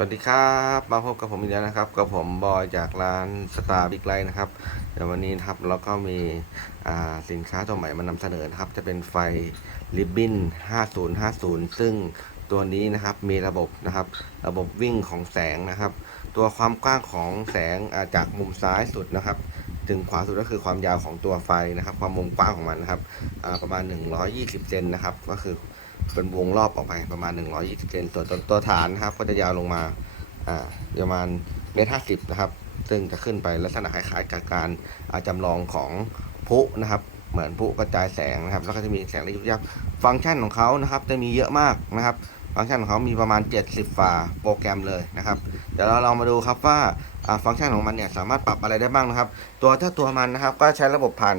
สวัสดีครับมาพบกับผมอีกแล้วนะครับกับผมบอยจากร้านสตาร์บิ๊กไลท์นะครับเดี๋ยววันนี้นะครับเราก็มีสินค้าตัวใหม่มานำเสนอนะครับ จะเป็นไฟริบบิ้น5050 ซึ่งตัวนี้นะครับมีระบบนะครับ ระบบวิ่งของแสงนะครับ ตัวความกว้างของแสงาจากมุมซ้ายสุดนะครับ ถึงขวาสุดก็คือความยาวของตัวไฟนะครับ ความมุมกว้างของมันนะครับประมาณ 120 เซนนะครับ ก็คือ เป็นวงรอบออกไปประมาณ 120เซนส่วนตัวตัวฐานนะครับ ก็จะยาวลงมาอ่าประมาณเมตรห้าสิบนะครับ ซึ่งจะขึ้นไปลักษณะคล้ายๆกับการอาจำลองของพุนะครับ เหมือนพุกระจายแสงนะครับ แล้วก็จะมีแสงระยิบยับฟังก์ชันของเขานะครับ จะมีเยอะมากนะครับฟังก์ชันของเขามีประมาณ 70ฝ่าโปรแกรมเลยนะครับ เดี๋ยวเราลองมาดูครับว่าฟังก์ชันของมันเนี่ยสามารถปรับอะไรได้บ้างนะครับ ตัวถ้าตัวมันนะครับ ก็ใช้ระบบผ่าน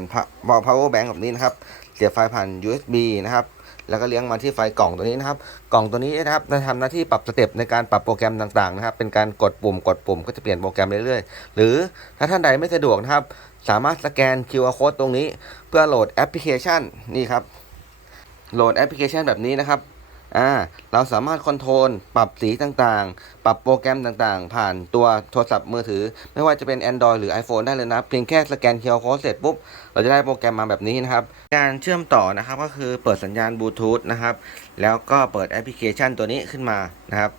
power power bank แบบนี้นะครับ เสียบไฟผ่าน USB นะครับ แล้วก็เลี้ยงมาที่ไฟกล่องตัวนี้นะครับ กล่องตัวนี้นะครับจะทำหน้าที่ปรับสเต็ปในการปรับโปรแกรมต่างๆนะครับ เป็นการกดปุ่มกดปุ่มก็จะเปลี่ยนโปรแกรมเรื่อยๆ หรือถ้าท่านใดไม่สะดวกนะครับ สามารถสแกน QR code ตรงนี้ เพื่อโหลดแอปพลิเคชันนี่ครับ โหลดแอปพลิเคชันแบบนี้นะครับ อ่าเราสามารถคอนโทรลปรับสีต่างๆ ปรับโปรแกรมต่างๆ ผ่านตัวโทรศัพท์มือถือ ไม่ว่าจะเป็น Android หรือ iPhone ได้เลยนะ เพียงแค่สแกน QR code เสร็จปุ๊บ เราจะได้โปรแกรมมาแบบนี้นะครับ การเชื่อมต่อนะครับก็คือเปิดสัญญาณบลูทูธนะครับ แล้วก็เปิดแอปพลิเคชันตัวนี้ขึ้นมานะครับ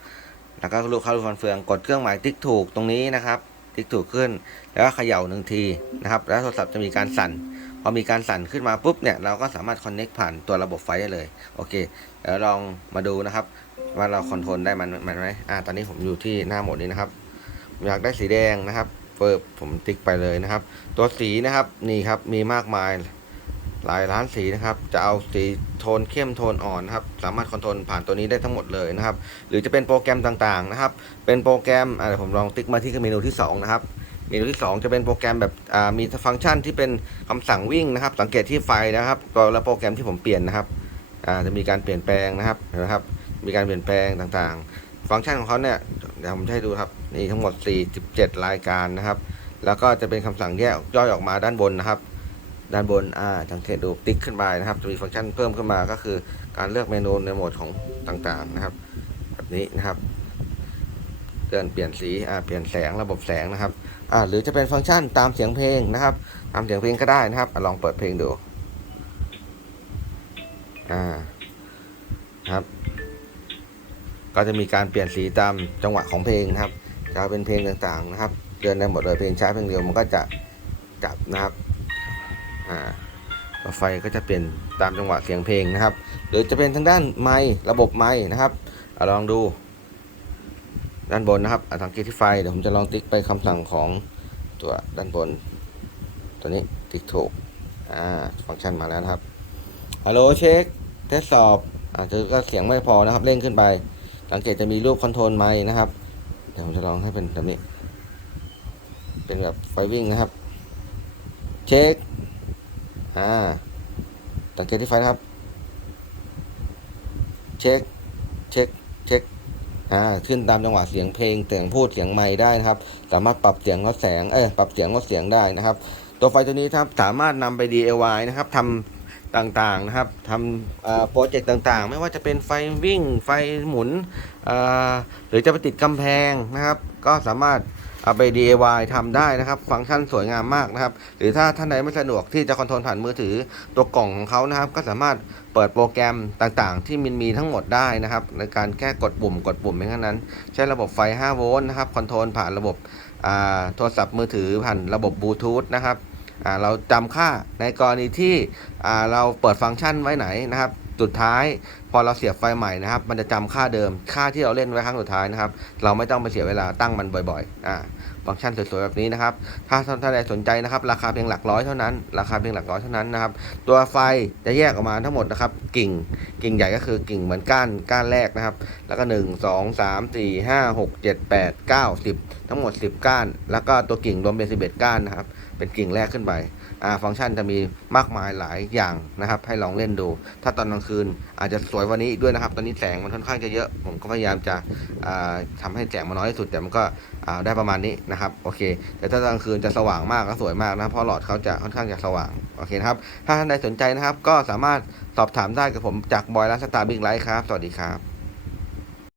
แล้วก็ลูกเข้าลูกฟันเฟืองกดเครื่องหมายติ๊กถูกตรงนี้นะครับ ติ๊กถูกขึ้น แล้วก็เขย่าหนึ่งทีนะครับ แล้วโทรศัพท์จะมีการสั่น พอมีการสั่นขึ้นมาปุ๊บเนี่ยเราก็สามารถคอนเน็กผ่านตัวระบบไฟได้เลย โอเคเดี๋ยวลองมาดูนะครับ ว่าเราคอนโทรลได้มันมันไหมอ่าตอนนี้ผมอยู่ที่หน้าโหมดนี้นะครับ อยากได้สีแดงนะครับเปิดผมติ๊กไปเลยนะครับ ตัวสีนะครับนี่ครับมีมากมายหลายร้านสีนะครับ จะเอาสีโทนเข้มโทนอ่อนนะครับ สามารถคอนโทรลผ่านตัวนี้ได้ทั้งหมดเลยนะครับ หรือจะเป็นโปรแกรมต่างๆนะครับ เป็นโปรแกรมอ่าผมลองติ๊กมาที่เมนูที่สองนะครับ เมนูที่ 2 จะเป็นโปรแกรมแบบมีฟังก์ชันที่เป็นคำสั่งวิ่งนะครับ สังเกตที่ไฟนะครับตัวและโปรแกรมที่ผมเปลี่ยนนะครับจะมีการเปลี่ยนแปลงนะครับเห็นไหมครับ มีการเปลี่ยนแปลงต่างๆ ฟังก์ชันของเขาเนี่ยเดี๋ยวผมจะให้ดูครับนี่ทั้งหมด 47 รายการนะครับ แล้วก็จะเป็นคำสั่งแยกย่อยออกมาด้านบนนะครับ ด้านบนอ่าสังเกตดูติ๊กขึ้นไปนะครับ จะมีฟังก์ชันเพิ่มขึ้นมาก็คือการเลือกเมนูในโหมดของต่างๆนะครับ แบบนี้นะครับเตือนเปลี่ยนสีอ่าเปลี่ยนแสงระบบแสงนะครับ อ่าหรือจะเป็นฟังก์ชันตามเสียงเพลงนะครับ ตามเสียงเพลงก็ได้นะครับอลองเปิดเพลงดูอ่าครับ ก็จะมีการเปลี่ยนสีตามจังหวะของเพลงนะครับ จะเป็นเพลงต่างๆนะครับเดินได้หมดเลยเพลงช้าเพลงเร็วมันก็จะจับนะครับอ่าไฟก็จะเปลี่ยนตามจังหวะเสียงเพลงนะครับ หรือจะเป็นทางด้านไมค์ระบบไมค์นะครับอลองดู ด้านบนนะครับสังเกตที่ไฟเดี๋ยวผมจะลองติ๊กไปคำสั่งของตัวด้านบน ตัวนี้ติ๊กถูกอ่าฟังก์ชันมาแล้วนะครับฮัลโหลเช็คทดสอบอาจจะก็เสียงไม่พอนะครับเร่งขึ้นไป สังเกตจะมีรูปคอนโทรลไม้นะครับ เดี๋ยวผมจะลองให้เป็นแบบนี้ เป็นแบบไฟวิ่งนะครับ เช็คอ่าสังเกตที่ไฟนะครับ เช็ค เช็ค เช็ค อ่าขึ้นตามจังหวะเสียงเพลงเสียงพูดเสียงไม้ได้นะครับ สามารถปรับเสียงลดแสงเอ้ยปรับเสียงลดเสียงได้นะครับ ตัวไฟตัวนี้ครับสามารถนำไป DIY นะครับทำ ต่างๆนะครับทำโปรเจกต์ต่างๆ ไม่ว่าจะเป็นไฟวิ่งไฟหมุน หรือจะไปติดกำแพงนะครับ ก็สามารถเอาไป DIY ทำได้นะครับ ฟังก์ชันสวยงามมากนะครับ หรือถ้าท่านใดไม่สะดวกที่จะคอนโทรลผ่านมือถือตัวกล่องของเขานะครับ ก็สามารถเปิดโปรแกรมต่างๆ ที่มันมีทั้งหมดได้นะครับ ในการแค่กดปุ่มกดปุ่มเพียงเท่านั้น ใช้ระบบไฟ 5 โวลต์นะครับคอนโทรลผ่านระบบโทรศัพท์มือถือผ่านระบบบลูทูธนะครับ เราจำค่าในกรณีที่เราเปิดฟังก์ชันไว้ไหนนะครับ สุดท้ายพอเราเสียบไฟใหม่นะครับ มันจะจำค่าเดิมค่าที่เราเล่นไว้ครั้งสุดท้ายนะครับ เราไม่ต้องไปเสียเวลาตั้งมันบ่อยๆอ่าฟังก์ชันสวยๆแบบนี้นะครับ ถ้าท่านใดสนใจนะครับ ราคาเพียงหลักร้อยเท่านั้น ราคาเพียงหลักร้อยเท่านั้นนะครับ ตัวไฟจะแยกออกมาทั้งหมดนะครับ กิ่ง กิ่งใหญ่ก็คือกิ่งเหมือนก้าน ก้านแรกนะครับ แล้วก็ 1 2 3 4 5 6 7 8 9 10 ทั้งหมด 10 ก้าน แล้วก็ตัวกิ่งรวมเป็น 11 ก้านนะครับ เป็นกิ่งแรกขึ้นไป อ่า ฟังก์ชันจะมีมากมายหลายอย่างนะครับ ให้ลองเล่นดู ถ้าตอนกลางคืนอาจจะสวยวันนี้อีกด้วยนะครับ ตอนนี้แสงมันค่อนข้างจะเยอะ ผมก็พยายามจะทำทำให้แสงมันน้อยที่สุด แต่มันก็ได้ประมาณนี้นะครับ โอเค แต่ถ้ากลางคืนจะสว่างมากก็สวยมากนะเพราะหลอดเขาจะค่อนข้างจะสว่าง โอเคครับ ถ้าท่านใดสนใจนะครับ ก็สามารถสอบถามได้กับผมจากบอยร้านสตาร์บิ๊กไลท์ครับ สวัสดีครับ